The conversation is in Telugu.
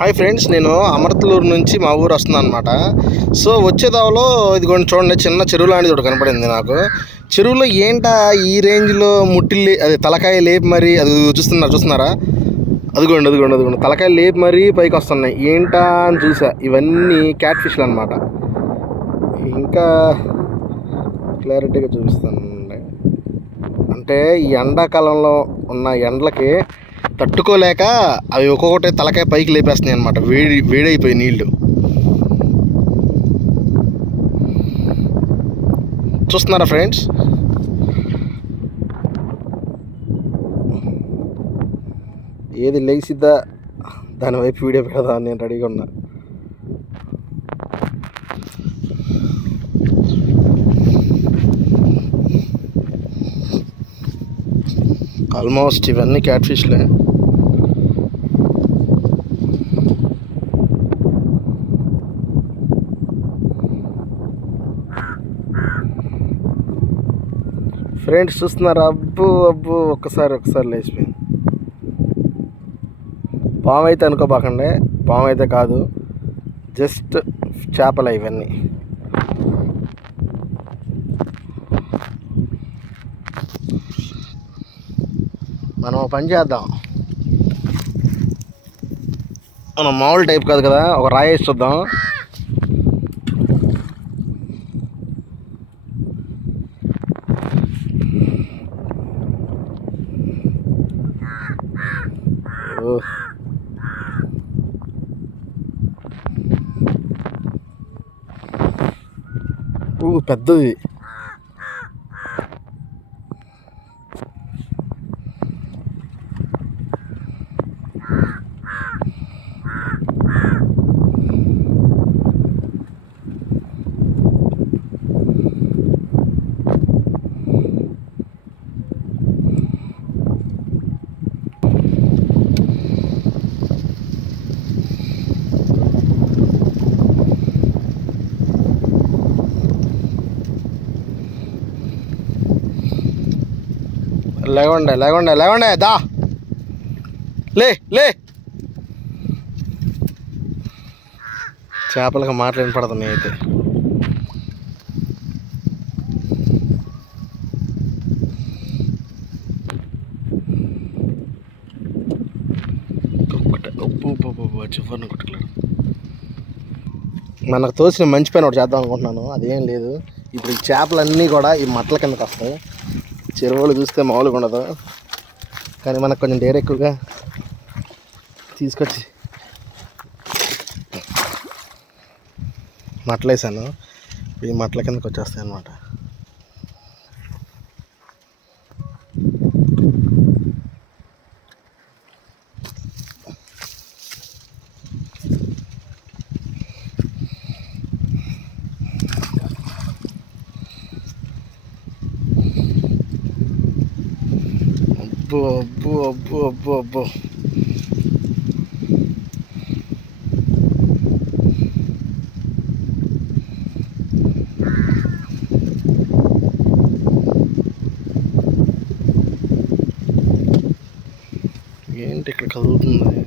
హాయ్ ఫ్రెండ్స్, నేను అమర్తలూరు నుంచి మా ఊరు వస్తున్నాను అనమాట. సో వచ్చేదావలో ఇదిగోండి చూడండి, చిన్న చెరువు లాంటిది ఒకటి కనపడింది నాకు. చెరువులో ఏంటా ఈ రేంజ్లో ముట్టిల్లి అది తలకాయ లేపి మరి అది చూస్తున్నారా? అదిగోండి తలకాయ లేపి మరీ పైకి వస్తున్నాయి. ఏంటా అని చూసా, ఇవన్నీ క్యాట్ ఫిష్లు అనమాట. ఇంకా క్లారిటీగా చూపిస్తాను. అంటే ఈ ఎండాకాలంలో ఉన్న ఎండలకి తట్టుకోలేక అవి ఒక్కొక్కటి తలకాయ పైకి లేపేస్తున్నాయి అనమాట. వేడైపోయి నీళ్ళు చూస్తున్నారా ఫ్రెండ్స్? ఏది లేచిద్దా దాని వైపు వీడియో పెడదా నేను రెడీగా ఉన్నా. ఆల్మోస్ట్ ఇవన్నీ క్యాట్ ఫిష్లే. ఫ్రెండ్స్ చూస్తున్నారా? అబ్బు ఒక్కసారి లేచిపోయింది. పాము అయితే అనుకోబాకండి, పాము అయితే కాదు, జస్ట్ చేపలు ఇవన్నీ. మనం పని చేద్దాం, మనం మామూలు టైప్ కాదు కదా, ఒక రాయి వేసి చూద్దాం. పెద్దది. లేవండే దా, లే చేపలకు మాటలు వినపడుతున్నాయి. అయితే చివరిని కొట్టలేదు. మనకు తోసిన మంచి పైన ఒకటి చేద్దాం అనుకుంటున్నాను. అదేం లేదు, ఇప్పుడు ఈ చేపలన్నీ కూడా ఈ మట్టల కిందకి వస్తాయి. చెరువులు చూస్తే మామూలుగా ఉండదు, కానీ మనకు కొంచెం డేర్ ఎక్కువగా తీసుకొచ్చి మట్టలు వేసాను. ఈ మట్టల కిందకి వచ్చేస్తాయి అన్నమాట. అబ్బో ఏంటి ఇక్కడ కదులుతుంది?